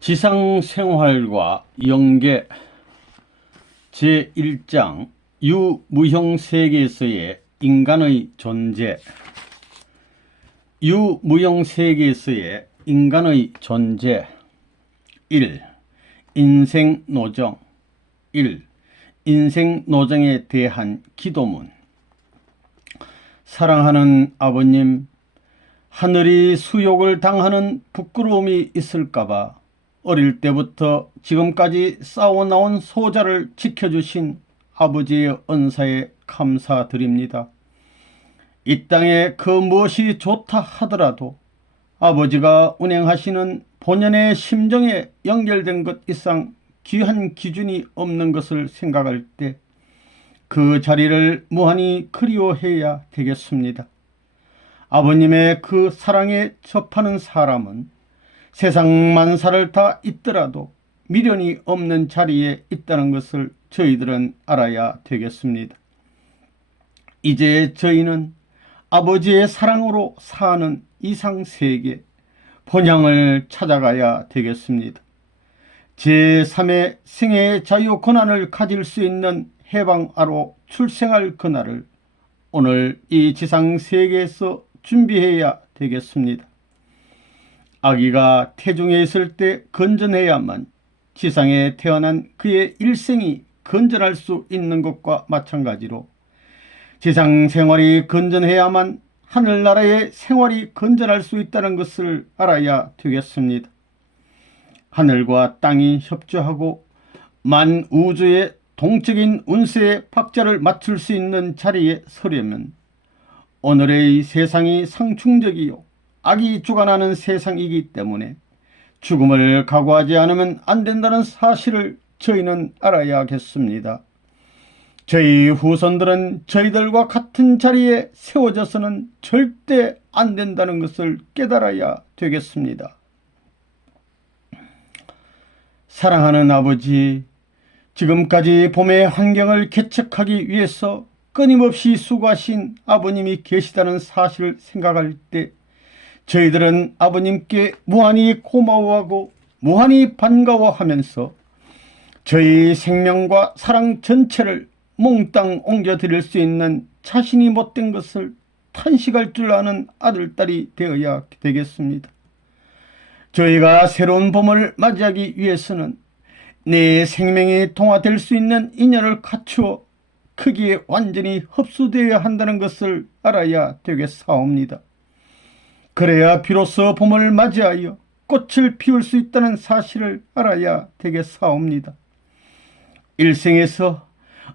지상생활과 영계 제1장 유무형세계에서의 인간의 존재. 유무형세계에서의 인간의 존재. 1. 인생노정. 1. 인생노정에 대한 기도문. 사랑하는 아버님, 하늘이 수욕을 당하는 부끄러움이 있을까봐 어릴 때부터 지금까지 쌓아나온 소자를 지켜주신 아버지의恩사에 감사드립니다. 이 땅에 그 무엇이 좋다 하더라도 아버지가 운행하시는 본연의 심정에 연결된 것 이상 귀한 기준이 없는 것을 생각할 때 그 자리를 무한히 그리워해야 되겠습니다. 아버님의 그 사랑에 접하는 사람은 세상 만사를 다 잊더라도 미련이 없는 자리에 있다는 것을 저희들은 알아야 되겠습니다. 이제 저희는 아버지의 사랑으로 사는 이상세계 본향을 찾아가야 되겠습니다. 제3의 생애의 자유 권한을 가질 수 있는 해방아로 출생할 그날을 오늘 이 지상세계에서 준비해야 되겠습니다. 아기가 태중에 있을 때 건전해야만 지상에 태어난 그의 일생이 건전할 수 있는 것과 마찬가지로 지상생활이 건전해야만 하늘나라의 생활이 건전할 수 있다는 것을 알아야 되겠습니다. 하늘과 땅이 협조하고 만우주의 동적인 운세의 박자를 맞출 수 있는 자리에 서려면 오늘의 세상이 상충적이요 악이 주관하는 세상이기 때문에 죽음을 각오하지 않으면 안 된다는 사실을 저희는 알아야겠습니다. 저희 후손들은 저희들과 같은 자리에 세워져서는 절대 안 된다는 것을 깨달아야 되겠습니다. 사랑하는 아버지, 지금까지 봄의 환경을 개척하기 위해서 끊임없이 수고하신 아버님이 계시다는 사실을 생각할 때 저희들은 아버님께 무한히 고마워하고 무한히 반가워하면서 저희 생명과 사랑 전체를 몽땅 옮겨드릴 수 있는 자신이 못된 것을 탄식할 줄 아는 아들딸이 되어야 되겠습니다. 저희가 새로운 봄을 맞이하기 위해서는 내 생명이 동화될 수 있는 인연을 갖추어 크기에 완전히 흡수되어야 한다는 것을 알아야 되겠사옵니다. 그래야 비로소 봄을 맞이하여 꽃을 피울 수 있다는 사실을 알아야 되겠사옵니다. 일생에서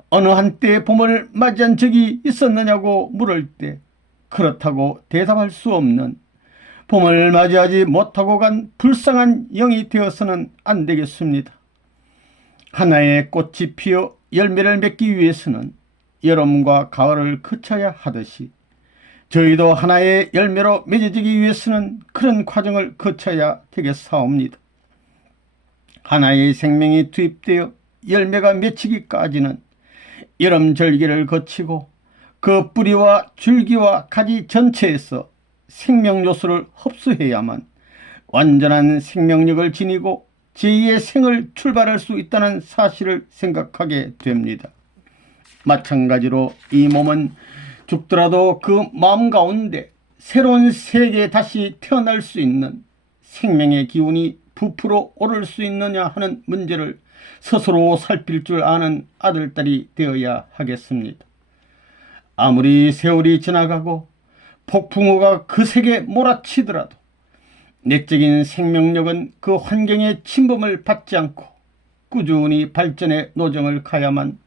어느 한때 봄을 맞이한 적이 있었느냐고 물을 때 그렇다고 대답할 수 없는 봄을 맞이하지 못하고 간 불쌍한 영이 되어서는 안 되겠습니다. 하나의 꽃이 피어 열매를 맺기 위해서는 여름과 가을을 거쳐야 하듯이 저희도 하나의 열매로 맺어지기 위해서는 그런 과정을 거쳐야 되겠사옵니다. 하나의 생명이 투입되어 열매가 맺히기까지는 여름 절기를 거치고 그 뿌리와 줄기와 가지 전체에서 생명 요소를 흡수해야만 완전한 생명력을 지니고 제2의 생을 출발할 수 있다는 사실을 생각하게 됩니다. 마찬가지로 이 몸은 죽더라도 그 마음 가운데 새로운 세계에 다시 태어날 수 있는 생명의 기운이 부풀어 오를 수 있느냐 하는 문제를 스스로 살필 줄 아는 아들딸이 되어야 하겠습니다. 아무리 세월이 지나가고 폭풍우가 그세게 몰아치더라도 내적인 생명력은 그 환경의 침범을 받지 않고 꾸준히 발전의 노정을 가야만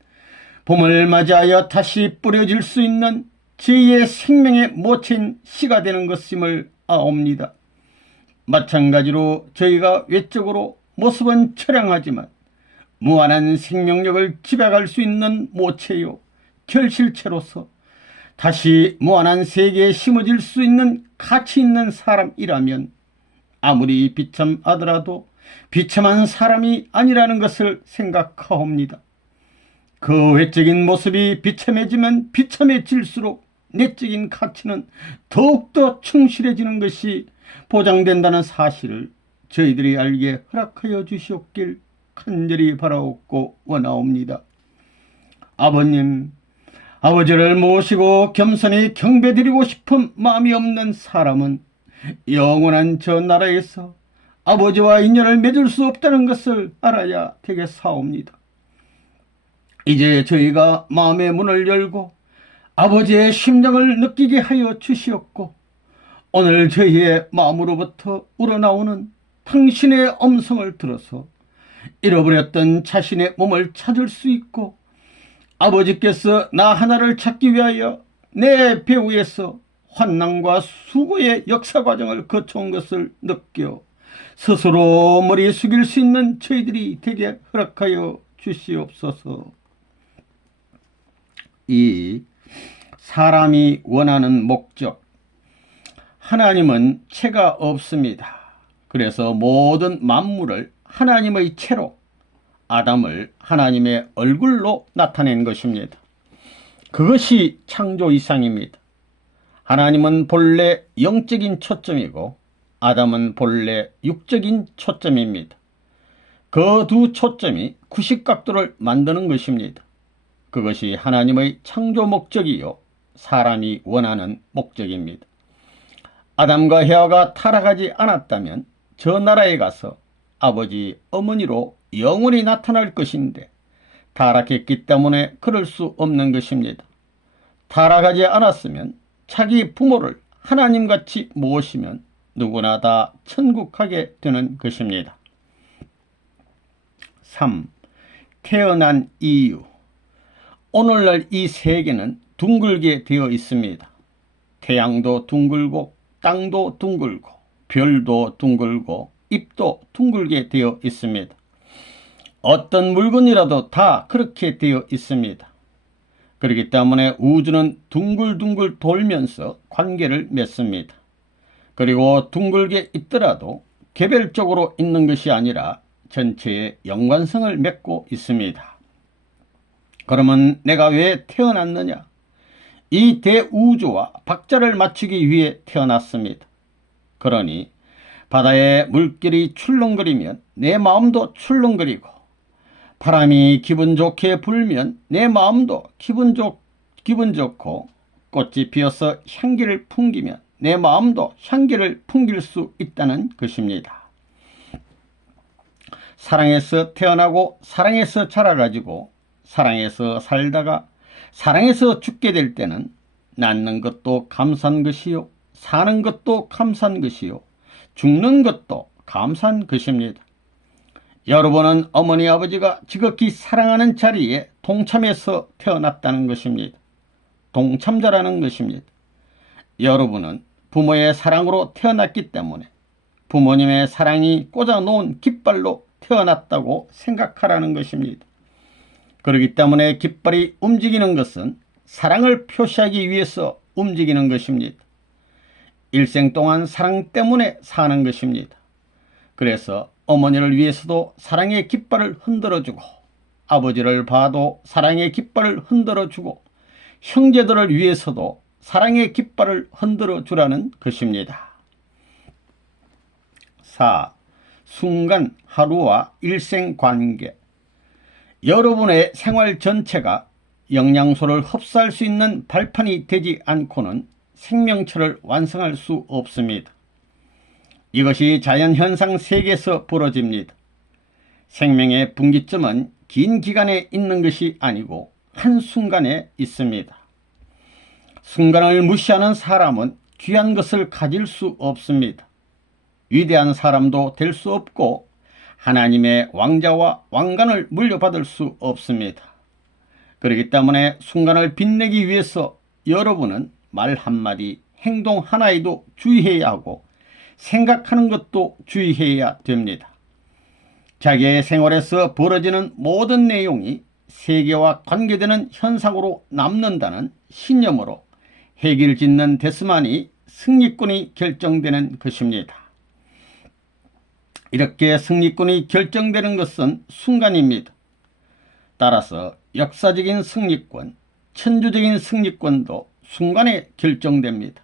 봄을 맞이하여 다시 뿌려질 수 있는 제2의 생명의 모체인 씨가 되는 것임을 아옵니다. 마찬가지로 저희가 외적으로 모습은 처량하지만 무한한 생명력을 지배할 수 있는 모체요 결실체로서 다시 무한한 세계에 심어질 수 있는 가치 있는 사람이라면 아무리 비참하더라도 비참한 사람이 아니라는 것을 생각하옵니다. 그 외적인 모습이 비참해지면 비참해질수록 내적인 가치는 더욱더 충실해지는 것이 보장된다는 사실을 저희들이 알게 허락하여 주시옵길 간절히 바라옵고 원하옵니다. 아버님, 아버지를 모시고 겸손히 경배드리고 싶은 마음이 없는 사람은 영원한 저 나라에서 아버지와 인연을 맺을 수 없다는 것을 알아야 되겠사옵니다. 이제 저희가 마음의 문을 열고 아버지의 심정을 느끼게 하여 주시옵고, 오늘 저희의 마음으로부터 우러나오는 당신의 음성을 들어서 잃어버렸던 자신의 몸을 찾을 수 있고, 아버지께서 나 하나를 찾기 위하여 내 배후에서 환난과 수고의 역사 과정을 거쳐온 것을 느껴 스스로 머리 숙일 수 있는 저희들이 되게 허락하여 주시옵소서. 이 사람이 원하는 목적. 하나님은 체가 없습니다. 그래서 모든 만물을 하나님의 체로, 아담을 하나님의 얼굴로 나타낸 것입니다. 그것이 창조 이상입니다. 하나님은 본래 영적인 초점이고 아담은 본래 육적인 초점입니다. 그 두 초점이 90각도를 만드는 것입니다. 그것이 하나님의 창조 목적이요 사람이 원하는 목적입니다. 아담과 헤아가 타락하지 않았다면 저 나라에 가서 아버지, 어머니로 영원히 나타날 것인데 타락했기 때문에 그럴 수 없는 것입니다. 타락하지 않았으면 자기 부모를 하나님같이 모시면 누구나 다 천국 가게 되는 것입니다. 3. 태어난 이유. 오늘날 이 세계는 둥글게 되어 있습니다. 태양도 둥글고 땅도 둥글고 별도 둥글고 잎도 둥글게 되어 있습니다. 어떤 물건이라도 다 그렇게 되어 있습니다. 그렇기 때문에 우주는 둥글둥글 돌면서 관계를 맺습니다. 그리고 둥글게 있더라도 개별적으로 있는 것이 아니라 전체의 연관성을 맺고 있습니다. 그러면 내가 왜 태어났느냐? 이 대우주와 박자를 맞추기 위해 태어났습니다. 그러니 바다에 물결이 출렁거리면 내 마음도 출렁거리고, 바람이 기분 좋게 불면 내 마음도 기분 좋고, 꽃이 피어서 향기를 풍기면 내 마음도 향기를 풍길 수 있다는 것입니다. 사랑에서 태어나고 사랑에서 자라가지고 사랑에서 살다가 사랑에서 죽게 될 때는 낳는 것도 감사한 것이요, 사는 것도 감사한 것이요, 죽는 것도 감사한 것입니다. 여러분은 어머니 아버지가 지극히 사랑하는 자리에 동참해서 태어났다는 것입니다. 동참자라는 것입니다. 여러분은 부모의 사랑으로 태어났기 때문에 부모님의 사랑이 꽂아놓은 깃발로 태어났다고 생각하라는 것입니다. 그렇기 때문에 깃발이 움직이는 것은 사랑을 표시하기 위해서 움직이는 것입니다. 일생 동안 사랑 때문에 사는 것입니다. 그래서 어머니를 위해서도 사랑의 깃발을 흔들어주고, 아버지를 봐도 사랑의 깃발을 흔들어주고, 형제들을 위해서도 사랑의 깃발을 흔들어주라는 것입니다. 4. 순간 하루와 일생 관계. 여러분의 생활 전체가 영양소를 흡수할 수 있는 발판이 되지 않고는 생명체를 완성할 수 없습니다. 이것이 자연현상 세계에서 벌어집니다. 생명의 분기점은 긴 기간에 있는 것이 아니고 한순간에 있습니다. 순간을 무시하는 사람은 귀한 것을 가질 수 없습니다. 위대한 사람도 될 수 없고 하나님의 왕자와 왕관을 물려받을 수 없습니다. 그렇기 때문에 순간을 빛내기 위해서 여러분은 말 한마디, 행동 하나에도 주의해야 하고 생각하는 것도 주의해야 됩니다. 자기의 생활에서 벌어지는 모든 내용이 세계와 관계되는 현상으로 남는다는 신념으로 해기를 짓는 데스만이 승리권이 결정되는 것입니다. 이렇게 승리권이 결정되는 것은 순간입니다. 따라서 역사적인 승리권, 천주적인 승리권도 순간에 결정됩니다.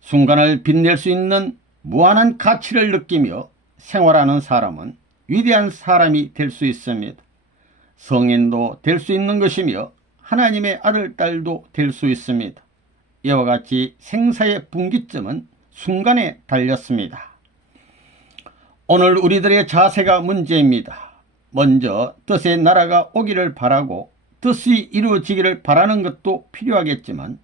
순간을 빛낼 수 있는 무한한 가치를 느끼며 생활하는 사람은 위대한 사람이 될 수 있습니다. 성인도 될 수 있는 것이며 하나님의 아들, 딸도 될 수 있습니다. 이와 같이 생사의 분기점은 순간에 달렸습니다. 오늘 우리들의 자세가 문제입니다. 먼저 뜻의 나라가 오기를 바라고 뜻이 이루어지기를 바라는 것도 필요하겠지만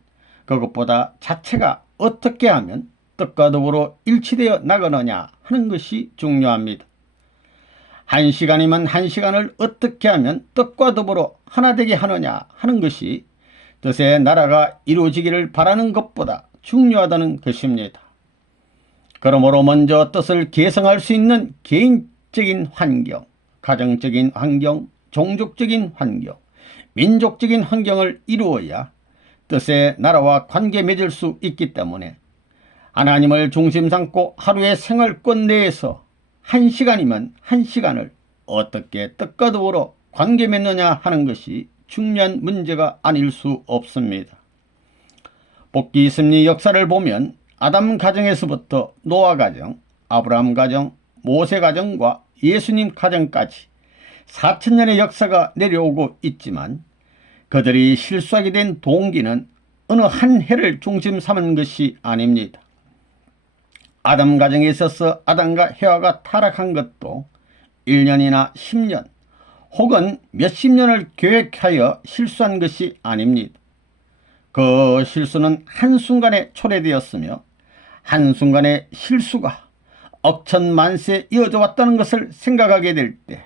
그것보다 자체가 어떻게 하면 뜻과 더불어 일치되어 나가느냐 하는 것이 중요합니다. 한 시간이면 한 시간을 어떻게 하면 뜻과 더불어 하나 되게 하느냐 하는 것이 뜻의 나라가 이루어지기를 바라는 것보다 중요하다는 것입니다. 그러므로 먼저 뜻을 계승할 수 있는 개인적인 환경, 가정적인 환경, 종족적인 환경, 민족적인 환경을 이루어야 뜻의 나라와 관계 맺을 수 있기 때문에 하나님을 중심 삼고 하루의 생활권 내에서 한 시간이면 한 시간을 어떻게 뜻과 더불어 관계 맺느냐 하는 것이 중요한 문제가 아닐 수 없습니다. 복귀 섭리 역사를 보면 아담 가정에서부터 노아 가정, 아브라함 가정, 모세 가정과 예수님 가정까지 4000년의 역사가 내려오고 있지만 그들이 실수하게 된 동기는 어느 한 해를 중심 삼은 것이 아닙니다. 아담 가정에 있어서 아담과 해와가 타락한 것도 1년이나 10년 혹은 몇십 년을 계획하여 실수한 것이 아닙니다. 그 실수는 한순간에 초래되었으며 한순간의 실수가 억천만세 이어져 왔다는 것을 생각하게 될 때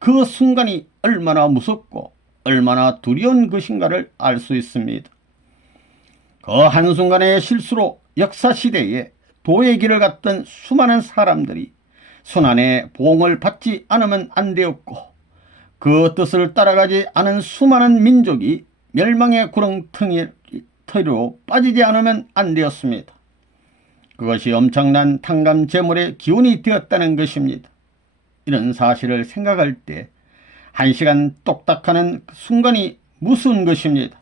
그 순간이 얼마나 무섭고 얼마나 두려운 것인가를 알 수 있습니다. 그 한순간의 실수로 역사시대에 도의 길을 갔던 수많은 사람들이 순환의 보응을 받지 않으면 안 되었고 그 뜻을 따라가지 않은 수많은 민족이 멸망의 구렁텅이로 빠지지 않으면 안 되었습니다. 그것이 엄청난 탕감 재물의 기운이 되었다는 것입니다. 이런 사실을 생각할 때 한 시간 똑딱하는 순간이 무서운 것입니다.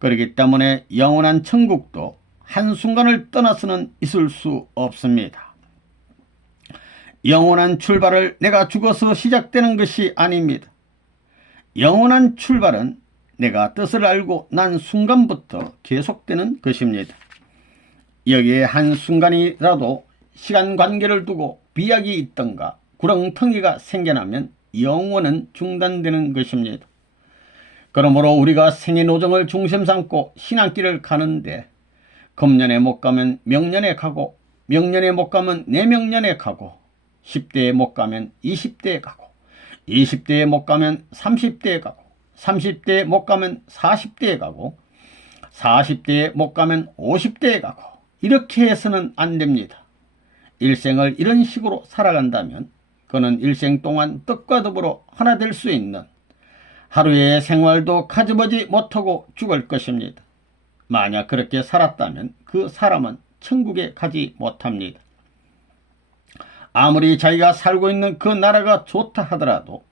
그렇기 때문에 영원한 천국도 한순간을 떠나서는 있을 수 없습니다. 영원한 출발을 내가 죽어서 시작되는 것이 아닙니다. 영원한 출발은 내가 뜻을 알고 난 순간부터 계속되는 것입니다. 여기에 한순간이라도 시간 관계를 두고 비약이 있던가 구렁텅이가 생겨나면 영원은 중단되는 것입니다. 그러므로 우리가 생애노정을 중심 삼고 신앙길을 가는데 금년에 못 가면 명년에 가고 명년에 못 가면 내명년에 가고 10대에 못 가면 20대에 가고 20대에 못 가면 30대에 가고 30대에 못 가면 40대에 가고 40대에 못 가면 50대에 가고 이렇게 해서는 안 됩니다. 일생을 이런 식으로 살아간다면 그는 일생 동안 뜻과 더불어 하나 될 수 있는 하루의 생활도 가져보지 못하고 죽을 것입니다. 만약 그렇게 살았다면 그 사람은 천국에 가지 못합니다. 아무리 자기가 살고 있는 그 나라가 좋다 하더라도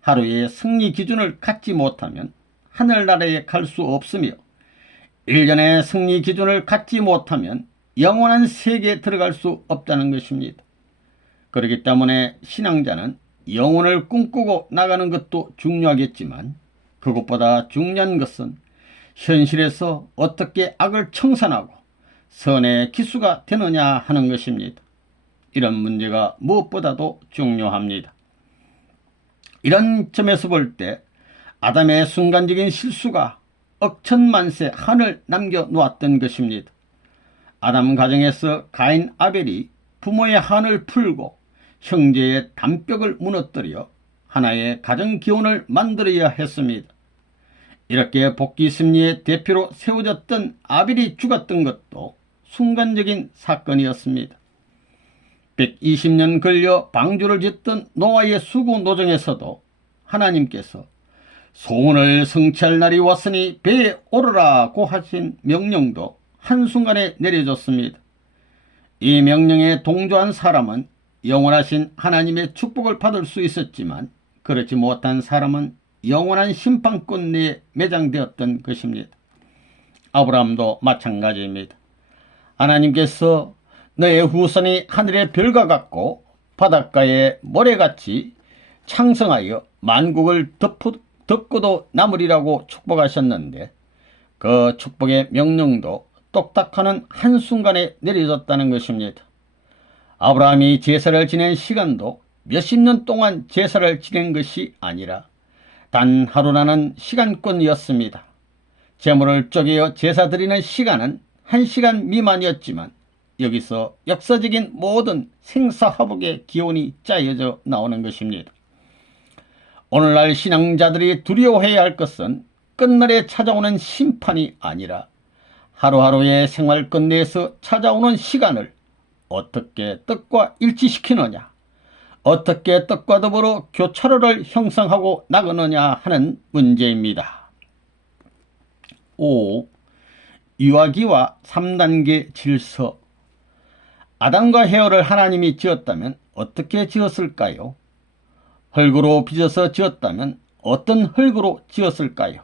하루의 승리 기준을 갖지 못하면 하늘나라에 갈 수 없으며 1년의 승리 기준을 갖지 못하면 영원한 세계에 들어갈 수 없다는 것입니다. 그렇기 때문에 신앙자는 영혼을 꿈꾸고 나가는 것도 중요하겠지만 그것보다 중요한 것은 현실에서 어떻게 악을 청산하고 선의 기수가 되느냐 하는 것입니다. 이런 문제가 무엇보다도 중요합니다. 이런 점에서 볼 때 아담의 순간적인 실수가 억천만세 한을 남겨놓았던 것입니다. 아담 가정에서 가인 아벨이 부모의 한을 풀고 형제의 담벽을 무너뜨려 하나의 가정 기원을 만들어야 했습니다. 이렇게 복귀 섭리의 대표로 세워졌던 아벨이 죽었던 것도 순간적인 사건이었습니다. 120년 걸려 방주를 짓던 노아의 수구 노정에서도 하나님께서 소원을 성취할 날이 왔으니 배에 오르라고 하신 명령도 한순간에 내려졌습니다. 이 명령에 동조한 사람은 영원하신 하나님의 축복을 받을 수 있었지만 그렇지 못한 사람은 영원한 심판권 내에 매장되었던 것입니다. 아브라함도 마찬가지입니다. 하나님께서 너의 후손이 하늘의 별과 같고 바닷가에 모래같이 창성하여 만국을 덮고도 남으리라고 축복하셨는데 그 축복의 명령도 똑딱하는 한순간에 내려졌다는 것입니다. 아브라함이 제사를 지낸 시간도 몇십 년 동안 제사를 지낸 것이 아니라 단 하루라는 시간권이었습니다. 제물을 쪼개어 제사 드리는 시간은 1시간 미만이었지만 여기서 역사적인 모든 생사화복의 기원이 짜여져 나오는 것입니다. 오늘날 신앙자들이 두려워해야 할 것은 끝날에 찾아오는 심판이 아니라 하루하루의 생활권 내에서 찾아오는 시간을 어떻게 뜻과 일치시키느냐, 어떻게 뜻과 더불어 교차로를 형성하고 나가느냐 하는 문제입니다. 5. 유아기와 3단계 질서. 아담과 헤어를 하나님이 지었다면 어떻게 지었을까요? 흙으로 빚어서 지었다면 어떤 흙으로 지었을까요?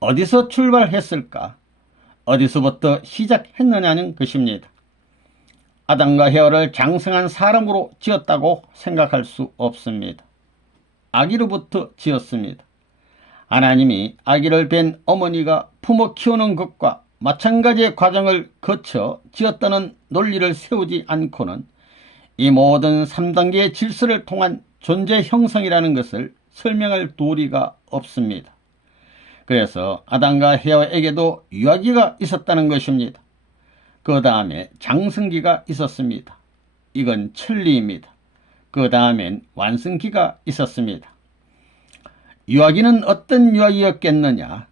어디서 출발했을까? 어디서부터 시작했느냐는 것입니다. 아담과 헤어를 장성한 사람으로 지었다고 생각할 수 없습니다. 아기로부터 지었습니다. 하나님이 아기를 뵌 어머니가 품어 키우는 것과 마찬가지의 과정을 거쳐 지었다는 논리를 세우지 않고는 이 모든 3단계의 질서를 통한 존재 형성이라는 것을 설명할 도리가 없습니다. 그래서 아담과 헤어에게도 유아기가 있었다는 것입니다. 그 다음에 장성기가 있었습니다. 이건 천리입니다. 그 다음엔 완성기가 있었습니다. 유아기는 어떤 유아기였겠느냐?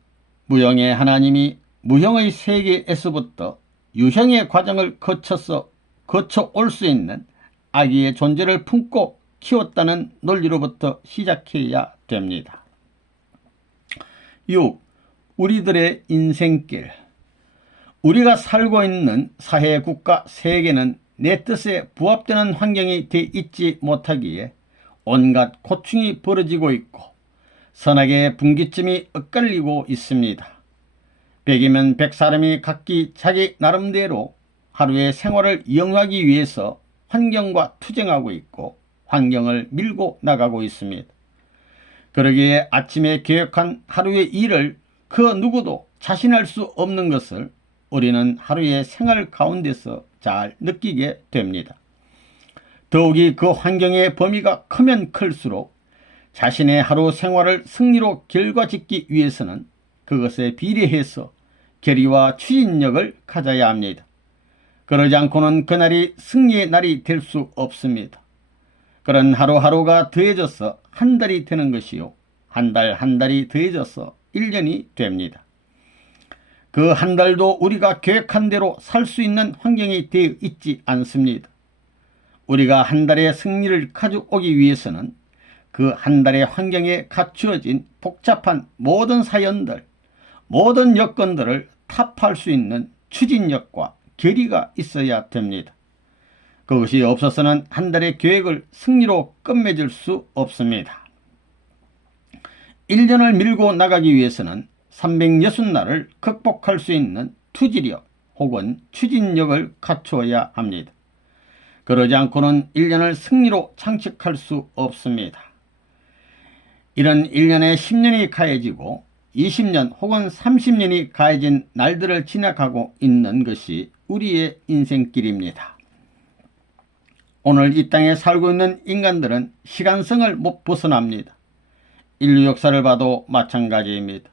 무형의 하나님이 무형의 세계에서부터 유형의 과정을 거쳐 올 수 있는 아기의 존재를 품고 키웠다는 논리로부터 시작해야 됩니다. 6. 우리들의 인생길. 우리가 살고 있는 사회, 국가, 세계는 내 뜻에 부합되는 환경이 돼 있지 못하기에 온갖 고충이 벌어지고 있고 선악의 분기점이 엇갈리고 있습니다. 100이면 100사람이 각기 자기 나름대로 하루의 생활을 이용하기 위해서 환경과 투쟁하고 있고 환경을 밀고 나가고 있습니다. 그러기에 아침에 계획한 하루의 일을 그 누구도 자신할 수 없는 것을 우리는 하루의 생활 가운데서 잘 느끼게 됩니다. 더욱이 그 환경의 범위가 크면 클수록 자신의 하루 생활을 승리로 결과짓기 위해서는 그것에 비례해서 결의와 추진력을 가져야 합니다. 그러지 않고는 그날이 승리의 날이 될 수 없습니다. 그런 하루하루가 더해져서 한 달이 되는 것이요, 한 달 한 달이 더해져서 1년이 됩니다. 그 한 달도 우리가 계획한 대로 살 수 있는 환경이 되어 있지 않습니다. 우리가 한 달의 승리를 가져오기 위해서는 그 한 달의 환경에 갖추어진 복잡한 모든 사연들, 모든 여건들을 타파할 수 있는 추진력과 결의가 있어야 됩니다. 그것이 없어서는 한 달의 계획을 승리로 끝맺을 수 없습니다. 1년을 밀고 나가기 위해서는 360날을 극복할 수 있는 투지력 혹은 추진력을 갖추어야 합니다. 그러지 않고는 1년을 승리로 장식할 수 없습니다. 이런 1년에 10년이 가해지고 20년 혹은 30년이 가해진 날들을 지나가고 있는 것이 우리의 인생길입니다. 오늘 이 땅에 살고 있는 인간들은 시간성을 못 벗어납니다. 인류 역사를 봐도 마찬가지입니다.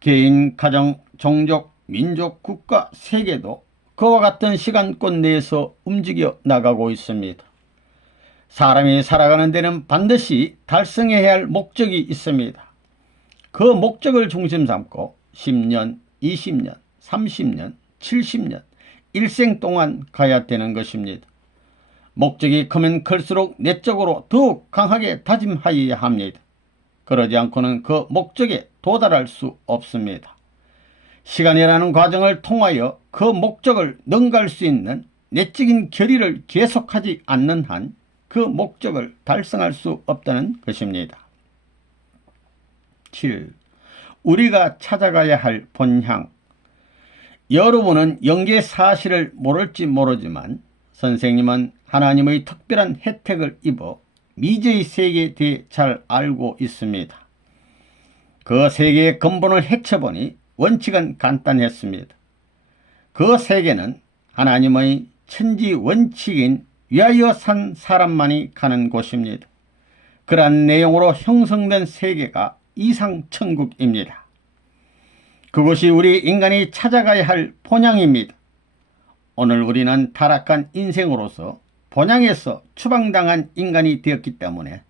개인, 가정, 종족, 민족, 국가, 세계도 그와 같은 시간권 내에서 움직여 나가고 있습니다. 사람이 살아가는 데는 반드시 달성해야 할 목적이 있습니다. 그 목적을 중심 삼고 10년, 20년, 30년, 70년, 일생 동안 가야 되는 것입니다. 목적이 크면 클수록 내적으로 더욱 강하게 다짐하여야 합니다. 그러지 않고는 그 목적에 도달할 수 없습니다. 시간이라는 과정을 통하여 그 목적을 능가할 수 있는 내적인 결의를 계속하지 않는 한 그 목적을 달성할 수 없다는 것입니다. 7. 우리가 찾아가야 할 본향. 여러분은 영계 사실을 모를지 모르지만 선생님은 하나님의 특별한 혜택을 입어 미제의 세계에 대해 잘 알고 있습니다. 그 세계의 근본을 헤쳐보니 원칙은 간단했습니다. 그 세계는 하나님의 천지 원칙인 위하여 산 사람만이 가는 곳입니다. 그러한 내용으로 형성된 세계가 이상천국입니다. 그것이 우리 인간이 찾아가야 할 본향입니다. 오늘 우리는 타락한 인생으로서 본향에서 추방당한 인간이 되었기 때문에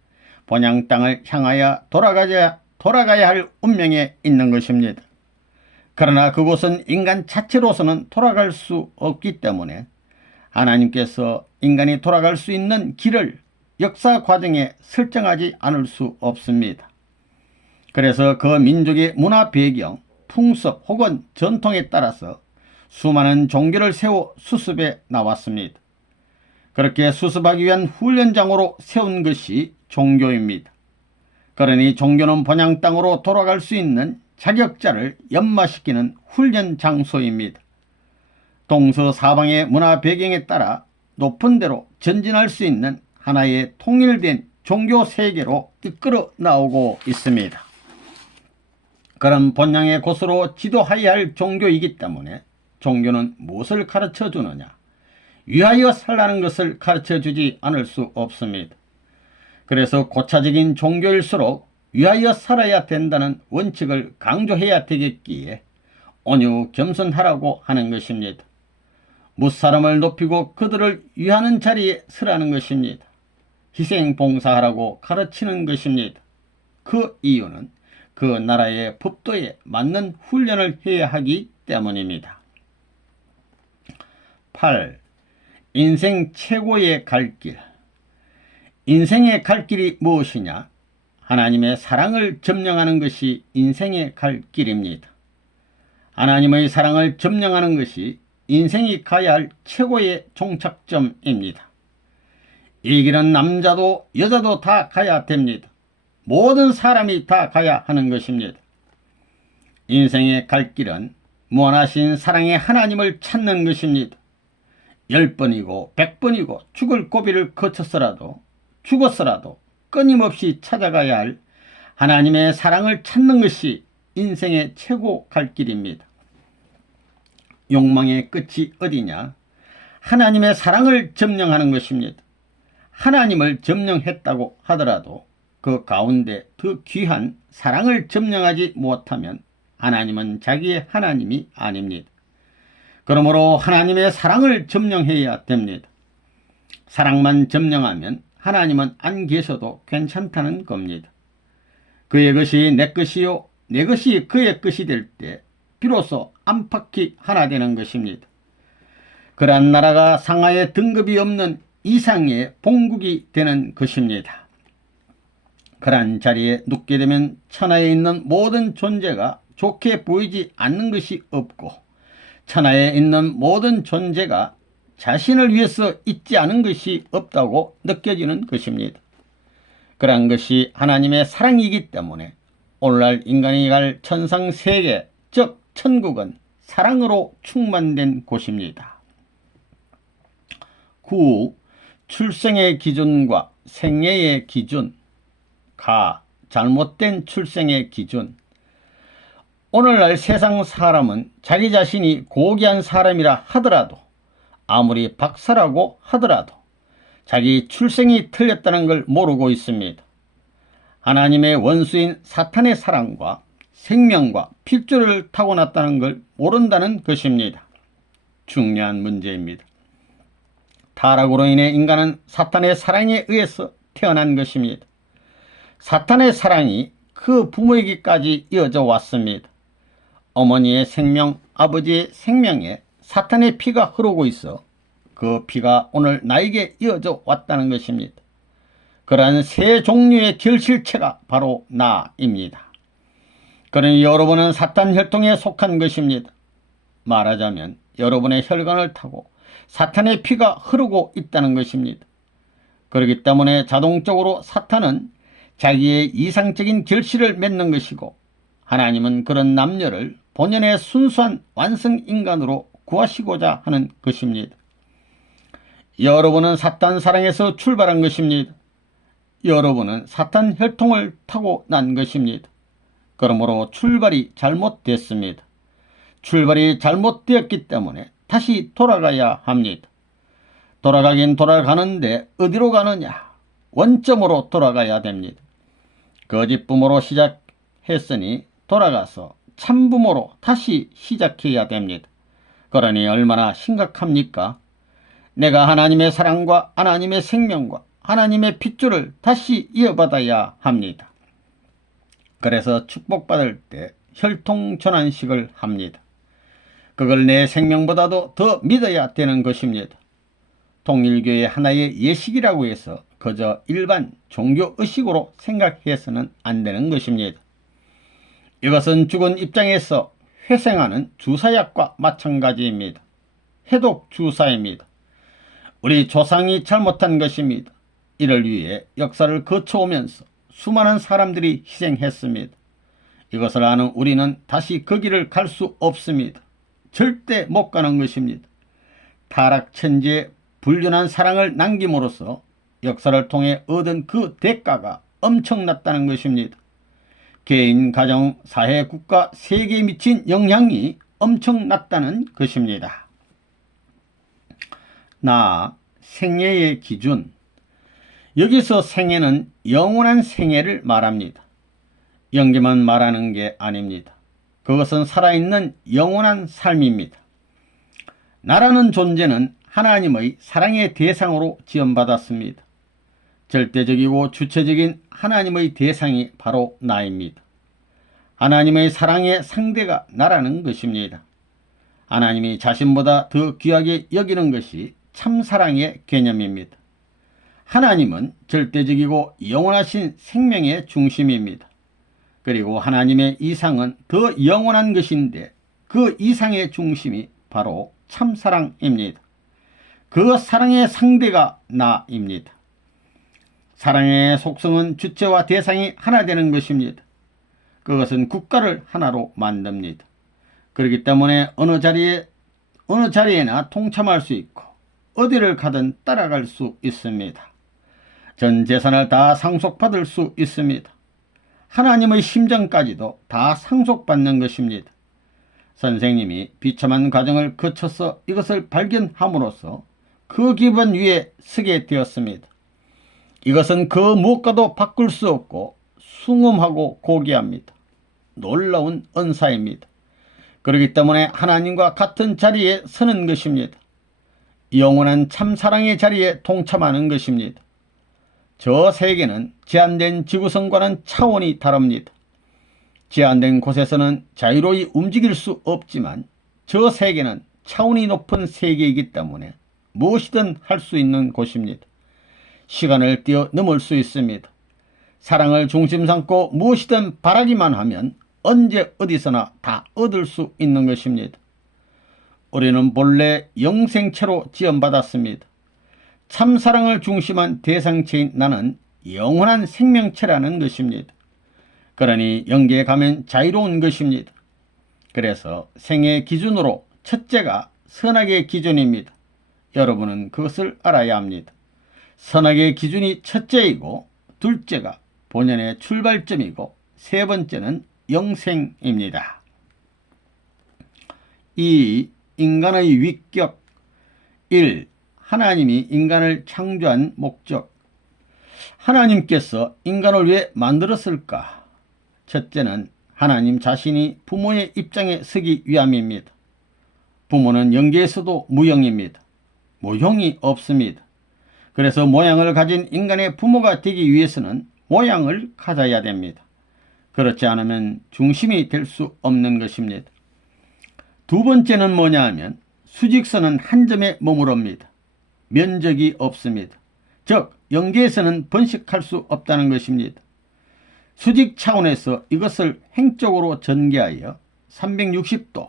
본향 땅을 향하여 돌아가야 할 운명에 있는 것입니다. 그러나 그곳은 인간 자체로서는 돌아갈 수 없기 때문에 하나님께서 인간이 돌아갈 수 있는 길을 역사 과정에 설정하지 않을 수 없습니다. 그래서 그 민족의 문화 배경, 풍습 혹은 전통에 따라서 수많은 종교를 세워 수습해 나왔습니다. 그렇게 수습하기 위한 훈련장으로 세운 것이 종교입니다. 그러니 종교는 본향 땅으로 돌아갈 수 있는 자격자를 연마시키는 훈련 장소입니다. 동서사방의 문화 배경에 따라 높은 데로 전진할 수 있는 하나의 통일된 종교 세계로 이끌어 나오고 있습니다. 그런 본향의 곳으로 지도하여야 할 종교이기 때문에 종교는 무엇을 가르쳐 주느냐? 위하여 살라는 것을 가르쳐 주지 않을 수 없습니다. 그래서 고차적인 종교일수록 위하여 살아야 된다는 원칙을 강조해야 되겠기에 온유 겸손하라고 하는 것입니다. 무사람을 높이고 그들을 위하는 자리에 서라는 것입니다. 희생봉사하라고 가르치는 것입니다. 그 이유는 그 나라의 법도에 맞는 훈련을 해야 하기 때문입니다. 8. 인생 최고의 갈 길. 인생의 갈 길이 무엇이냐? 하나님의 사랑을 점령하는 것이 인생의 갈 길입니다. 하나님의 사랑을 점령하는 것이 인생이 가야 할 최고의 종착점입니다. 이 길은 남자도 여자도 다 가야 됩니다. 모든 사람이 다 가야 하는 것입니다. 인생의 갈 길은 무한하신 사랑의 하나님을 찾는 것입니다. 10번이고 100번이고 죽을 고비를 거쳤더라도 죽었더라도 끊임없이 찾아가야 할 하나님의 사랑을 찾는 것이 인생의 최고 갈 길입니다. 욕망의 끝이 어디냐? 하나님의 사랑을 점령하는 것입니다. 하나님을 점령했다고 하더라도 그 가운데 더 귀한 사랑을 점령하지 못하면 하나님은 자기의 하나님이 아닙니다. 그러므로 하나님의 사랑을 점령해야 됩니다. 사랑만 점령하면 하나님은 안 계셔도 괜찮다는 겁니다. 그의 것이 내 것이요 내 것이 그의 것이 될 때 비로소 안팎이 하나 되는 것입니다. 그러한 나라가 상하의 등급이 없는 이상의 본국이 되는 것입니다. 그러한 자리에 눕게 되면 천하에 있는 모든 존재가 좋게 보이지 않는 것이 없고 천하에 있는 모든 존재가 자신을 위해서 있지 않은 것이 없다고 느껴지는 것입니다. 그러한 것이 하나님의 사랑이기 때문에 오늘날 인간이 갈 천상세계 즉 천국은 사랑으로 충만된 곳입니다. 9. 출생의 기준과 생애의 기준. 가. 잘못된 출생의 기준. 오늘날 세상 사람은 자기 자신이 고귀한 사람이라 하더라도 아무리 박사라고 하더라도 자기 출생이 틀렸다는 걸 모르고 있습니다. 하나님의 원수인 사탄의 사랑과 생명과 필조를 타고났다는 걸 모른다는 것입니다. 중요한 문제입니다. 타락으로 인해 인간은 사탄의 사랑에 의해서 태어난 것입니다. 사탄의 사랑이 그 부모에게까지 이어져 왔습니다. 어머니의 생명, 아버지의 생명에 사탄의 피가 흐르고 있어 그 피가 오늘 나에게 이어져 왔다는 것입니다. 그러한 세 종류의 결실체가 바로 나입니다. 그러니 여러분은 사탄 혈통에 속한 것입니다. 말하자면 여러분의 혈관을 타고 사탄의 피가 흐르고 있다는 것입니다. 그렇기 때문에 자동적으로 사탄은 자기의 이상적인 결실을 맺는 것이고 하나님은 그런 남녀를 본연의 순수한 완성인간으로 구하시고자 하는 것입니다. 여러분은 사탄 사랑에서 출발한 것입니다. 여러분은 사탄 혈통을 타고 난 것입니다. 그러므로 출발이 잘못됐습니다. 출발이 잘못되었기 때문에 다시 돌아가야 합니다. 돌아가긴 돌아가는데 어디로 가느냐? 원점으로 돌아가야 됩니다. 거짓 부모로 시작했으니 돌아가서 참부모로 다시 시작해야 됩니다. 그러니 얼마나 심각합니까? 내가 하나님의 사랑과 하나님의 생명과 하나님의 핏줄을 다시 이어받아야 합니다. 그래서 축복받을 때 혈통전환식을 합니다. 그걸 내 생명보다도 더 믿어야 되는 것입니다. 통일교의 하나의 예식이라고 해서 그저 일반 종교의식으로 생각해서는 안 되는 것입니다. 이것은 죽은 입장에서 회생하는 주사약과 마찬가지입니다. 해독 주사입니다. 우리 조상이 잘못한 것입니다. 이를 위해 역사를 거쳐오면서 수많은 사람들이 희생했습니다. 이것을 아는 우리는 다시 그 길을 갈 수 없습니다. 절대 못 가는 것입니다. 타락천지의 불륜한 사랑을 남김으로써 역사를 통해 얻은 그 대가가 엄청났다는 것입니다. 개인, 가정, 사회, 국가, 세계에 미친 영향이 엄청났다는 것입니다. 생애의 기준. 여기서 생애는 영원한 생애를 말합니다. 연기만 말하는 게 아닙니다. 그것은 살아있는 영원한 삶입니다. 나라는 존재는 하나님의 사랑의 대상으로 지원받았습니다. 절대적이고 주체적인 하나님의 대상이 바로 나입니다. 하나님의 사랑의 상대가 나라는 것입니다. 하나님이 자신보다 더 귀하게 여기는 것이 참사랑의 개념입니다. 하나님은 절대적이고 영원하신 생명의 중심입니다. 그리고 하나님의 이상은 더 영원한 것인데 그 이상의 중심이 바로 참사랑입니다. 그 사랑의 상대가 나입니다. 사랑의 속성은 주체와 대상이 하나 되는 것입니다. 그것은 국가를 하나로 만듭니다. 그렇기 때문에 어느 자리에나 동참할 수 있고 어디를 가든 따라갈 수 있습니다. 전 재산을 다 상속받을 수 있습니다. 하나님의 심정까지도 다 상속받는 것입니다. 선생님이 비참한 과정을 거쳐서 이것을 발견함으로써 그 기본 위에 서게 되었습니다. 이것은 그 무엇과도 바꿀 수 없고 숭엄하고 고귀합니다. 놀라운 은사입니다. 그렇기 때문에 하나님과 같은 자리에 서는 것입니다. 영원한 참사랑의 자리에 동참하는 것입니다. 저 세계는 제한된 지구성과는 차원이 다릅니다. 제한된 곳에서는 자유로이 움직일 수 없지만 저 세계는 차원이 높은 세계이기 때문에 무엇이든 할 수 있는 곳입니다. 시간을 뛰어넘을 수 있습니다. 사랑을 중심 삼고 무엇이든 바라기만 하면 언제 어디서나 다 얻을 수 있는 것입니다. 우리는 본래 영생체로 지원받았습니다. 참사랑을 중심한 대상체인 나는 영원한 생명체라는 것입니다. 그러니 영계에 가면 자유로운 것입니다. 그래서 생애 기준으로 첫째가 선악의 기준입니다. 여러분은 그것을 알아야 합니다. 선악의 기준이 첫째이고 둘째가 본연의 출발점이고 세 번째는 영생입니다. 2. 인간의 위격. 1. 하나님이 인간을 창조한 목적. 하나님께서 인간을 왜 만들었을까? 첫째는 하나님 자신이 부모의 입장에 서기 위함입니다. 부모는 영계에서도 무형입니다. 모형이 없습니다. 그래서 모양을 가진 인간의 부모가 되기 위해서는 모양을 가져야 됩니다. 그렇지 않으면 중심이 될 수 없는 것입니다. 두 번째는 뭐냐 하면 수직선은 한 점에 머무릅니다. 면적이 없습니다. 즉 영계에서는 번식할 수 없다는 것입니다. 수직 차원에서 이것을 횡적으로 전개하여 360도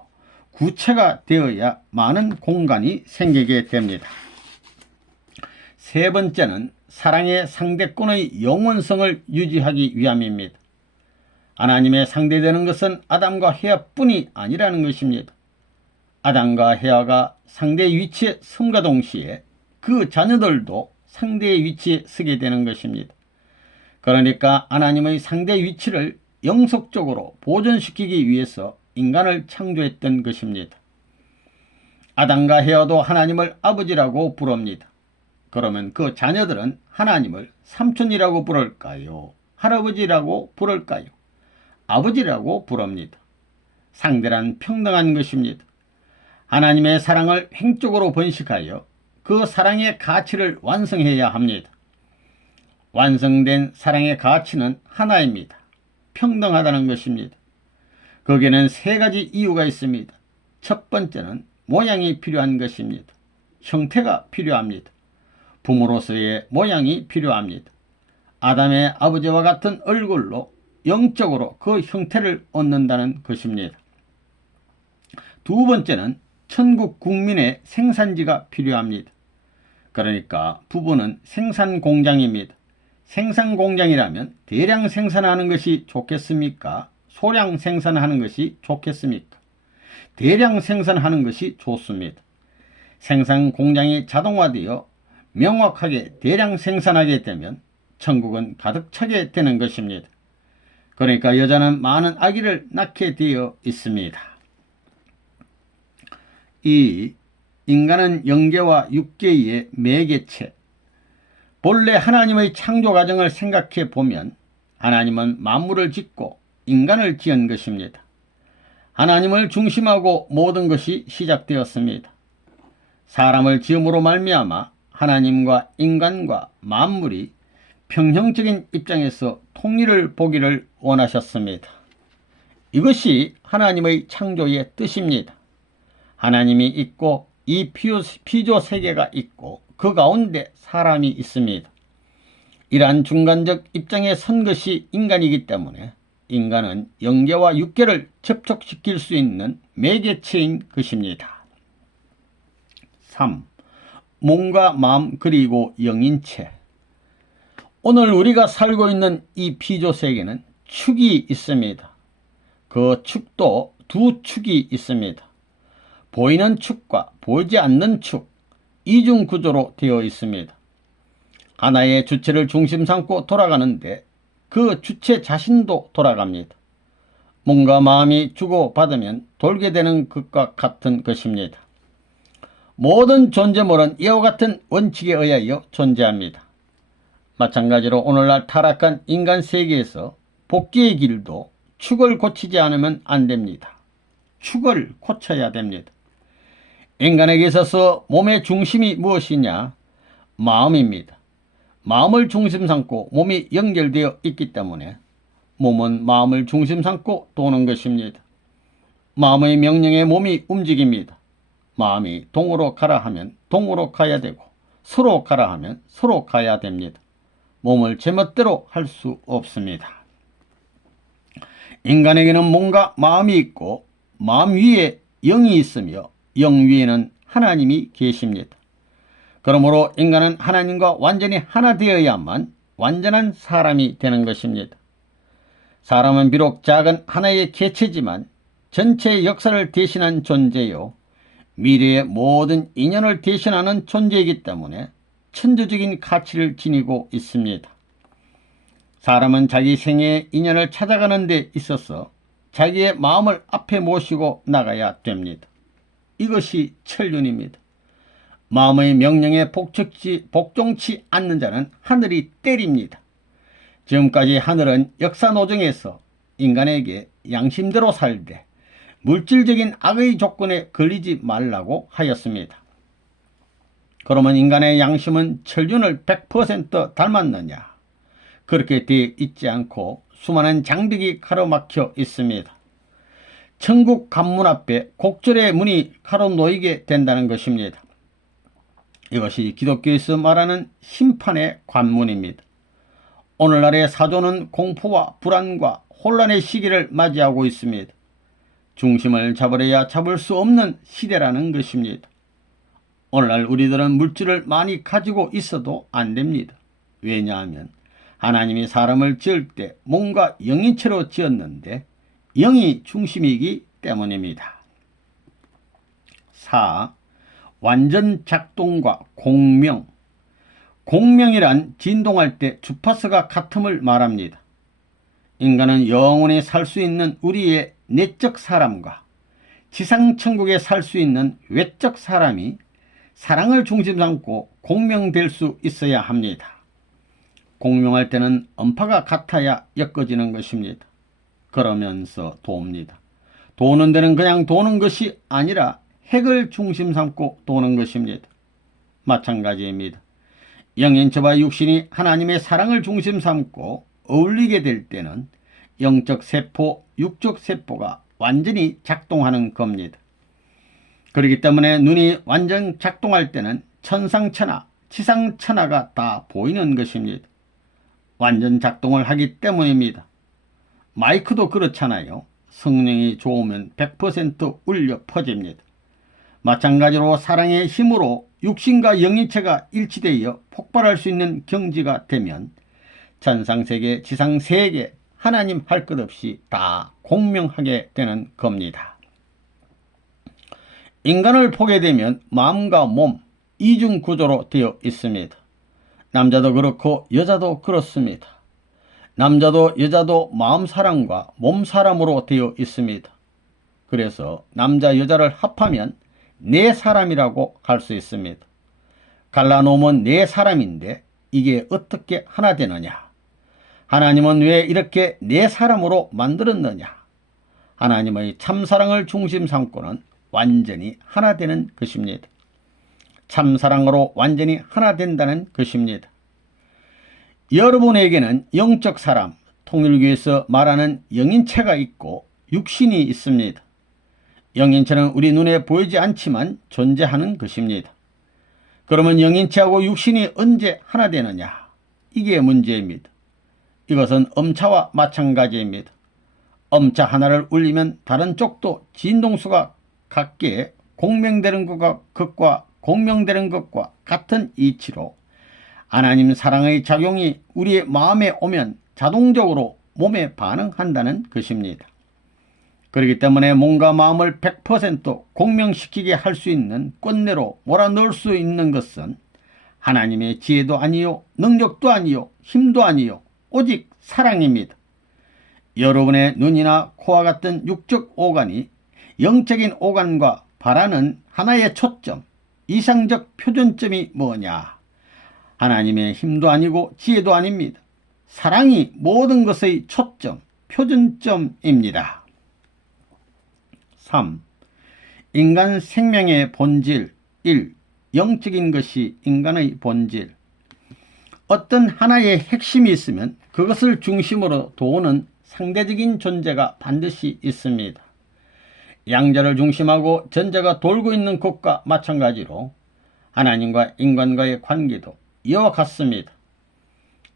구체가 되어야 많은 공간이 생기게 됩니다. 세 번째는 사랑의 상대권의 영원성을 유지하기 위함입니다. 하나님의 상대되는 것은 아담과 헤아뿐이 아니라는 것입니다. 아담과 헤아가 상대 위치에 섬과 동시에 그 자녀들도 상대의 위치에 서게 되는 것입니다. 그러니까 하나님의 상대 위치를 영속적으로 보존시키기 위해서 인간을 창조했던 것입니다. 아담과 헤와도 하나님을 아버지라고 부릅니다. 그러면 그 자녀들은 하나님을 삼촌이라고 부를까요? 할아버지라고 부를까요? 아버지라고 부릅니다. 상대란 평등한 것입니다. 하나님의 사랑을 횡적으로 번식하여 그 사랑의 가치를 완성해야 합니다. 완성된 사랑의 가치는 하나입니다. 평등하다는 것입니다. 거기에는 세 가지 이유가 있습니다. 첫 번째는 모양이 필요한 것입니다. 형태가 필요합니다. 부모로서의 모양이 필요합니다. 아담의 아버지와 같은 얼굴로 영적으로 그 형태를 얻는다는 것입니다. 두 번째는 천국 국민의 생산지가 필요합니다. 그러니까 부부는 생산 공장입니다. 생산 공장이라면 대량 생산하는 것이 좋겠습니까? 소량 생산하는 것이 좋겠습니까? 대량 생산하는 것이 좋습니다. 생산 공장이 자동화되어 명확하게 대량 생산하게 되면 천국은 가득 차게 되는 것입니다. 그러니까 여자는 많은 아기를 낳게 되어 있습니다. 이 인간은 영계와 육계의 매개체. 본래 하나님의 창조 과정을 생각해 보면 하나님은 만물을 짓고 인간을 지은 것입니다. 하나님을 중심하고 모든 것이 시작되었습니다. 사람을 지음으로 말미암아 하나님과 인간과 만물이 평형적인 입장에서 통일을 보기를 원하셨습니다. 이것이 하나님의 창조의 뜻입니다. 하나님이 있고 이 피조 세계가 있고 그 가운데 사람이 있습니다. 이러한 중간적 입장에 선 것이 인간이기 때문에 인간은 영계와 육계를 접촉시킬 수 있는 매개체인 것입니다. 3. 몸과 마음 그리고 영인체. 오늘 우리가 살고 있는 이 피조 세계는 축이 있습니다. 그 축도 두 축이 있습니다. 보이는 축과 보이지 않는 축, 이중 구조로 되어 있습니다. 하나의 주체를 중심 삼고 돌아가는데 그 주체 자신도 돌아갑니다. 몸과 마음이 주고받으면 돌게 되는 것과 같은 것입니다. 모든 존재물은 이와 같은 원칙에 의하여 존재합니다. 마찬가지로 오늘날 타락한 인간 세계에서 복귀의 길도 축을 고치지 않으면 안 됩니다. 축을 고쳐야 됩니다. 인간에게 있어서 몸의 중심이 무엇이냐? 마음입니다. 마음을 중심 삼고 몸이 연결되어 있기 때문에 몸은 마음을 중심 삼고 도는 것입니다. 마음의 명령에 몸이 움직입니다. 마음이 동으로 가라 하면 동으로 가야 되고 서로 가라 하면 서로 가야 됩니다. 몸을 제멋대로 할 수 없습니다. 인간에게는 몸과 마음이 있고 마음 위에 영이 있으며 영 위에는 하나님이 계십니다. 그러므로 인간은 하나님과 완전히 하나 되어야만 완전한 사람이 되는 것입니다. 사람은 비록 작은 하나의 개체지만 전체의 역사를 대신한 존재요, 미래의 모든 인연을 대신하는 존재이기 때문에 천주적인 가치를 지니고 있습니다. 사람은 자기 생애의 인연을 찾아가는 데 있어서 자기의 마음을 앞에 모시고 나가야 됩니다. 이것이 천륜입니다. 마음의 명령에 복종치 않는 자는 하늘이 때립니다. 지금까지 하늘은 역사 노정에서 인간에게 양심대로 살되 물질적인 악의 조건에 걸리지 말라고 하였습니다. 그러면 인간의 양심은 천륜을 100% 닮았느냐? 그렇게 되어 있지 않고 수많은 장벽이 가로막혀 있습니다. 천국 관문 앞에 곡절의 문이 가로놓이게 된다는 것입니다. 이것이 기독교에서 말하는 심판의 관문입니다. 오늘날의 사조는 공포와 불안과 혼란의 시기를 맞이하고 있습니다. 중심을 잡으려야 잡을 수 없는 시대라는 것입니다. 오늘날 우리들은 물질을 많이 가지고 있어도 안 됩니다. 왜냐하면 하나님이 사람을 지을 때 몸과 영인체로 지었는데 영이 중심이기 때문입니다. 4. 완전 작동과 공명. 공명이란 진동할 때 주파수가 같음을 말합니다. 인간은 영원히 살 수 있는 우리의 내적 사람과 지상천국에 살 수 있는 외적 사람이 사랑을 중심 삼고 공명될 수 있어야 합니다. 공명할 때는 음파가 같아야 엮어지는 것입니다. 그러면서 돕니다. 도는 데는 그냥 도는 것이 아니라 핵을 중심 삼고 도는 것입니다. 마찬가지입니다. 영인체와 육신이 하나님의 사랑을 중심 삼고 어울리게 될 때는 영적 세포, 육적 세포가 완전히 작동하는 겁니다. 그렇기 때문에 눈이 완전 작동할 때는 천상천하, 지상천하가 다 보이는 것입니다. 완전 작동을 하기 때문입니다. 마이크도 그렇잖아요. 성령이 좋으면 100% 울려 퍼집니다. 마찬가지로 사랑의 힘으로 육신과 영인체가 일치되어 폭발할 수 있는 경지가 되면 천상세계, 지상세계, 하나님 할 것 없이 다 공명하게 되는 겁니다. 인간을 보게 되면 마음과 몸, 이중 구조로 되어 있습니다. 남자도 그렇고 여자도 그렇습니다. 남자도 여자도 마음 사람과 몸 사람으로 되어 있습니다. 그래서 남자 여자를 합하면 네 사람이라고 할 수 있습니다. 갈라놓으면 네 사람인데 이게 어떻게 하나 되느냐? 하나님은 왜 이렇게 네 사람으로 만들었느냐? 하나님의 참사랑을 중심 삼고는 완전히 하나 되는 것입니다. 참사랑으로 완전히 하나 된다는 것입니다. 여러분에게는 영적 사람, 통일교에서 말하는 영인체가 있고 육신이 있습니다. 영인체는 우리 눈에 보이지 않지만 존재하는 것입니다. 그러면 영인체하고 육신이 언제 하나 되느냐? 이게 문제입니다. 이것은 음차와 마찬가지입니다. 음차 하나를 울리면 다른 쪽도 진동수가 같게 공명되는 것과 공명되는 것과 같은 이치로 하나님 사랑의 작용이 우리의 마음에 오면 자동적으로 몸에 반응한다는 것입니다. 그렇기 때문에 몸과 마음을 100% 공명시키게 할 수 있는 꼰대로 몰아넣을 수 있는 것은 하나님의 지혜도 아니요, 능력도 아니요, 힘도 아니요, 오직 사랑입니다. 여러분의 눈이나 코와 같은 육적 오간이 영적인 오간과 바라는 하나의 초점, 이상적 표준점이 뭐냐? 하나님의 힘도 아니고 지혜도 아닙니다. 사랑이 모든 것의 초점, 표준점입니다. 3. 인간 생명의 본질. 1. 영적인 것이 인간의 본질. 어떤 하나의 핵심이 있으면 그것을 중심으로 도는 상대적인 존재가 반드시 있습니다. 양자를 중심하고 전자가 돌고 있는 것과 마찬가지로 하나님과 인간과의 관계도 이와 같습니다.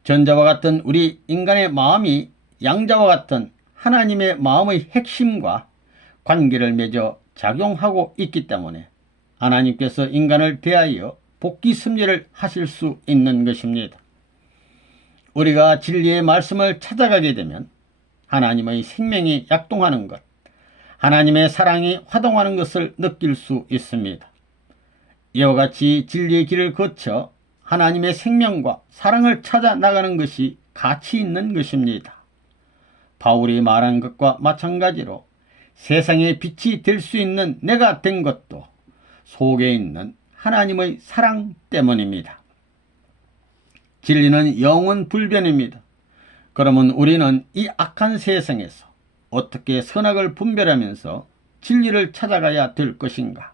전자와 같은 우리 인간의 마음이 양자와 같은 하나님의 마음의 핵심과 관계를 맺어 작용하고 있기 때문에 하나님께서 인간을 대하여 복귀 섭리를 하실 수 있는 것입니다. 우리가 진리의 말씀을 찾아가게 되면 하나님의 생명이 약동하는 것, 하나님의 사랑이 화동하는 것을 느낄 수 있습니다. 이와 같이 진리의 길을 거쳐 하나님의 생명과 사랑을 찾아 나가는 것이 가치 있는 것입니다. 바울이 말한 것과 마찬가지로 세상의 빛이 될 수 있는 내가 된 것도 속에 있는 하나님의 사랑 때문입니다. 진리는 영원 불변입니다. 그러면 우리는 이 악한 세상에서 어떻게 선악을 분별하면서 진리를 찾아가야 될 것인가?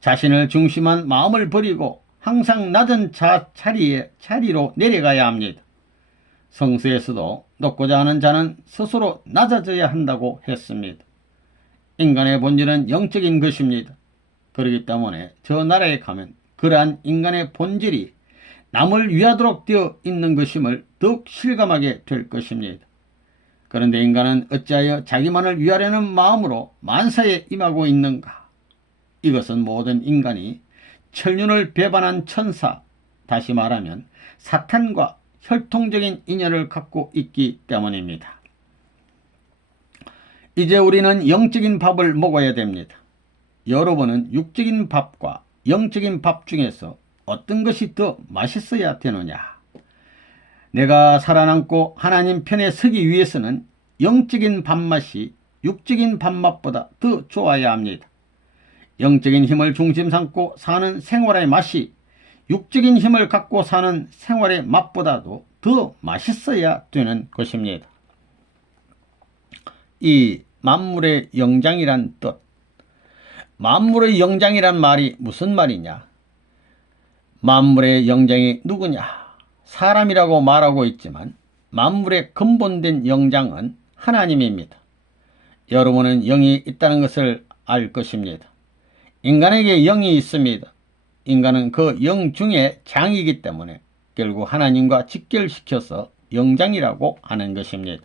자신을 중심한 마음을 버리고 항상 낮은 자리로 내려가야 합니다. 성서에서도 높고자 하는 자는 스스로 낮아져야 한다고 했습니다. 인간의 본질은 영적인 것입니다. 그렇기 때문에 저 나라에 가면 그러한 인간의 본질이 남을 위하도록 되어 있는 것임을 더욱 실감하게 될 것입니다. 그런데 인간은 어찌하여 자기만을 위하려는 마음으로 만사에 임하고 있는가? 이것은 모든 인간이 천륜을 배반한 천사, 다시 말하면 사탄과 혈통적인 인연을 갖고 있기 때문입니다. 이제 우리는 영적인 밥을 먹어야 됩니다. 여러분은 육적인 밥과 영적인 밥 중에서 어떤 것이 더 맛있어야 되느냐? 내가 살아남고 하나님 편에 서기 위해서는 영적인 밥맛이 육적인 밥맛보다 더 좋아야 합니다. 영적인 힘을 중심 삼고 사는 생활의 맛이 육적인 힘을 갖고 사는 생활의 맛보다도 더 맛있어야 되는 것입니다. 이 만물의 영장이란 뜻, 만물의 영장이란 말이 무슨 말이냐? 만물의 영장이 누구냐? 사람이라고 말하고 있지만 만물의 근본된 영장은 하나님입니다. 여러분은 영이 있다는 것을 알 것입니다. 인간에게 영이 있습니다. 인간은 그 영 중에 장이기 때문에 결국 하나님과 직결시켜서 영장이라고 하는 것입니다.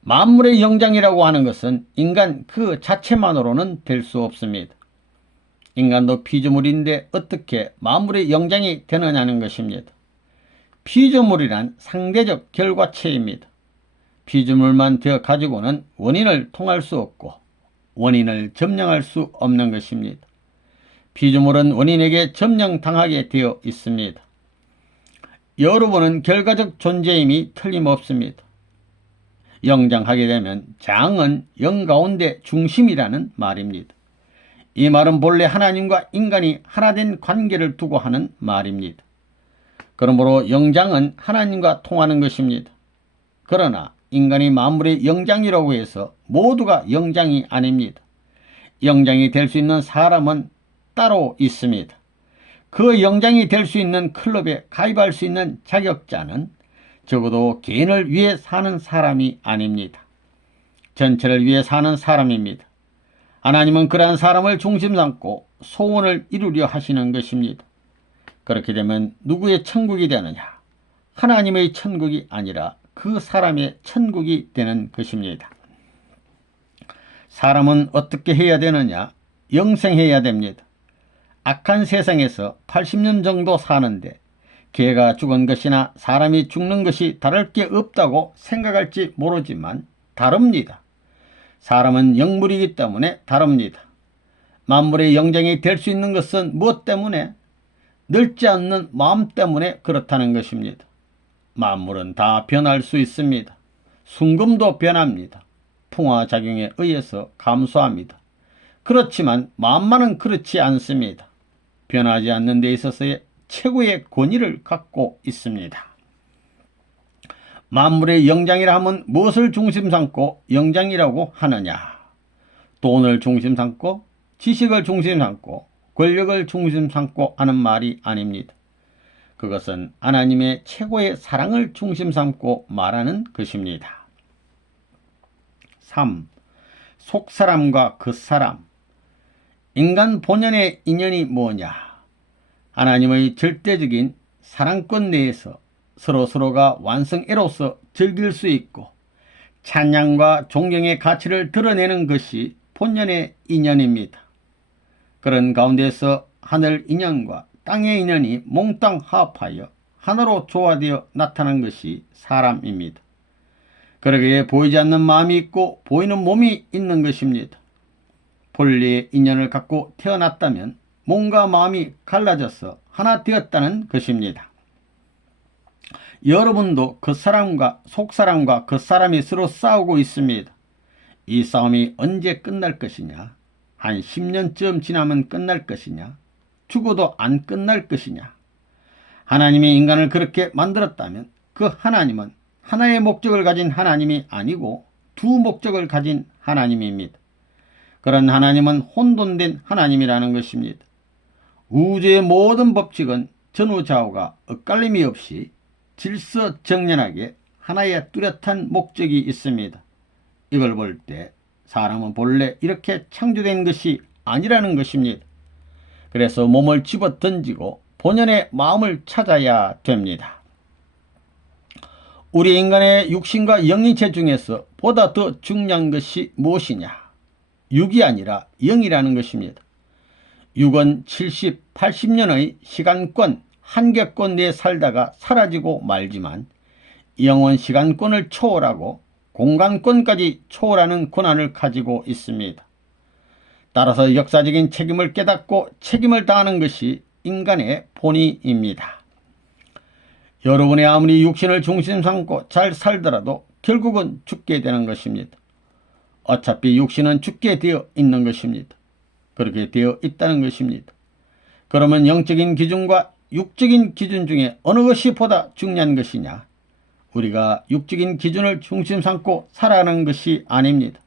만물의 영장이라고 하는 것은 인간 그 자체만으로는 될 수 없습니다. 인간도 피조물인데 어떻게 만물의 영장이 되느냐는 것입니다. 피조물이란 상대적 결과체입니다. 피조물만 되어 가지고는 원인을 통할 수 없고 원인을 점령할 수 없는 것입니다. 피조물은 원인에게 점령당하게 되어 있습니다. 여러분은 결과적 존재임이 틀림없습니다. 영장하게 되면 장은 영 가운데 중심이라는 말입니다. 이 말은 본래 하나님과 인간이 하나된 관계를 두고 하는 말입니다. 그러므로 영장은 하나님과 통하는 것입니다. 그러나 인간이 만물의 영장이라고 해서 모두가 영장이 아닙니다. 영장이 될 수 있는 사람은 따로 있습니다. 그 영장이 될 수 있는 클럽에 가입할 수 있는 자격자는 적어도 개인을 위해 사는 사람이 아닙니다. 전체를 위해 사는 사람입니다. 하나님은 그러한 사람을 중심 삼고 소원을 이루려 하시는 것입니다. 그렇게 되면 누구의 천국이 되느냐? 하나님의 천국이 아니라 그 사람의 천국이 되는 것입니다. 사람은 어떻게 해야 되느냐? 영생해야 됩니다. 악한 세상에서 80년 정도 사는데 개가 죽은 것이나 사람이 죽는 것이 다를 게 없다고 생각할지 모르지만 다릅니다. 사람은 영물이기 때문에 다릅니다. 만물의 영장이 될 수 있는 것은 무엇 때문에? 늙지 않는 마음 때문에 그렇다는 것입니다. 만물은 다 변할 수 있습니다. 순금도 변합니다. 풍화작용에 의해서 감소합니다. 그렇지만 마음만은 그렇지 않습니다. 변하지 않는 데 있어서의 최고의 권위를 갖고 있습니다. 만물의 영장이라 하면 무엇을 중심 삼고 영장이라고 하느냐? 돈을 중심 삼고 지식을 중심 삼고 권력을 중심 삼고 하는 말이 아닙니다. 그것은 하나님의 최고의 사랑을 중심 삼고 말하는 것입니다. 3. 속사람과 겉사람. 인간 본연의 인연이 뭐냐? 하나님의 절대적인 사랑권 내에서 서로가 완성애로서 즐길 수 있고 찬양과 존경의 가치를 드러내는 것이 본연의 인연입니다. 그런 가운데서 하늘 인연과 땅의 인연이 몽땅 합하여 하나로 조화되어 나타난 것이 사람입니다. 그러기에 보이지 않는 마음이 있고 보이는 몸이 있는 것입니다. 본래의 인연을 갖고 태어났다면 몸과 마음이 갈라져서 하나 되었다는 것입니다. 여러분도 겉사람과 속사람과 겉사람이 서로 싸우고 있습니다. 이 싸움이 언제 끝날 것이냐? 한 10년쯤 지나면 끝날 것이냐? 죽어도 안 끝날 것이냐? 하나님이 인간을 그렇게 만들었다면 그 하나님은 하나의 목적을 가진 하나님이 아니고 두 목적을 가진 하나님입니다. 그런 하나님은 혼돈된 하나님이라는 것입니다. 우주의 모든 법칙은 전후좌우가 엇갈림이 없이 질서정연하게 하나의 뚜렷한 목적이 있습니다. 이걸 볼 때 사람은 본래 이렇게 창조된 것이 아니라는 것입니다. 그래서 몸을 집어 던지고 본연의 마음을 찾아야 됩니다. 우리 인간의 육신과 영인체 중에서 보다 더 중요한 것이 무엇이냐? 육이 아니라 영이라는 것입니다. 육은 70, 80년의 시간권, 한계권 내에 살다가 사라지고 말지만 영은 시간권을 초월하고 공간권까지 초월하는 권한을 가지고 있습니다. 따라서 역사적인 책임을 깨닫고 책임을 다하는 것이 인간의 본의입니다. 여러분이 아무리 육신을 중심 삼고 잘 살더라도 결국은 죽게 되는 것입니다. 어차피 육신은 죽게 되어 있는 것입니다. 그렇게 되어 있다는 것입니다. 그러면 영적인 기준과 육적인 기준 중에 어느 것이 보다 중요한 것이냐? 우리가 육적인 기준을 중심 삼고 살아가는 것이 아닙니다.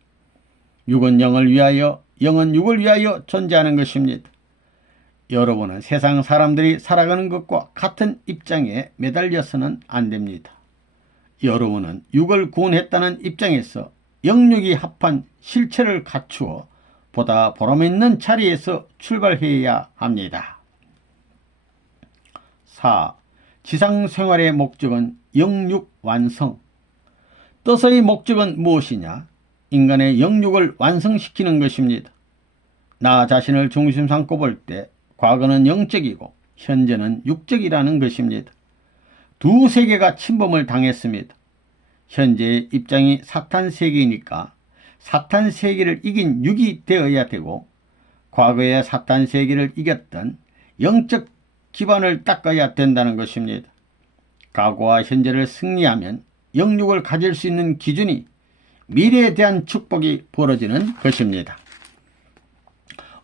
육은 영을 위하여, 영은 육을 위하여 존재하는 것입니다. 여러분은 세상 사람들이 살아가는 것과 같은 입장에 매달려서는 안 됩니다. 여러분은 육을 구원했다는 입장에서 영육이 합한 실체를 갖추어 보다 보람있는 자리에서 출발해야 합니다. 4. 지상생활의 목적은 영육 완성. 떠서의 목적은 무엇이냐? 인간의 영육을 완성시키는 것입니다. 나 자신을 중심 삼고 볼 때 과거는 영적이고 현재는 육적이라는 것입니다. 두 세계가 침범을 당했습니다. 현재의 입장이 사탄 세계이니까 사탄 세계를 이긴 육이 되어야 되고, 과거의 사탄 세계를 이겼던 영적 기반을 닦아야 된다는 것입니다. 과거와 현재를 승리하면 영육을 가질 수 있는 기준이 미래에 대한 축복이 벌어지는 것입니다.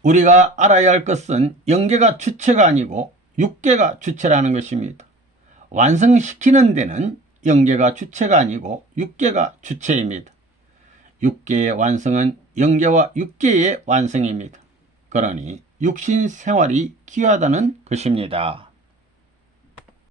우리가 알아야 할 것은 영계가 주체가 아니고 육계가 주체라는 것입니다. 완성시키는 데는 영계가 주체가 아니고 육계가 주체입니다. 육계의 완성은 영계와 육계의 완성입니다. 그러니 육신 생활이 귀하다는 것입니다.